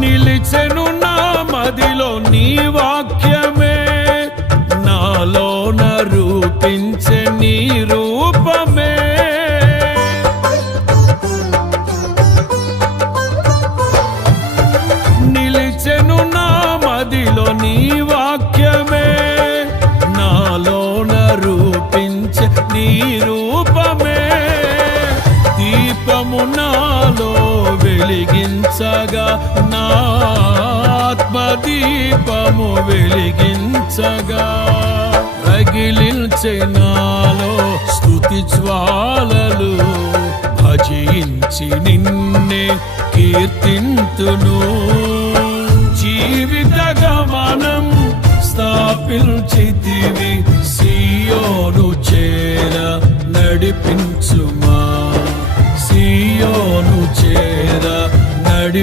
నిలిచెను నా మదిలో నీ వాక్యమే, నాలోన రూపించే నీ రూపమే. నిలిచెను నా మదిలో నీ వాక్యమే, నాలోన రూపించే నీ రూపమే. దీపము నాలో వెలిగించగా, నా ఆత్మదీపము వెలిగించగా, రగిలించే నాలో స్తుతి జ్వాలలు. భజించి నిన్నే కీర్తింతును, జీవిత గమనం స్థాపించితివి, సియోను చేర నడిపించుమా, సియోను చేర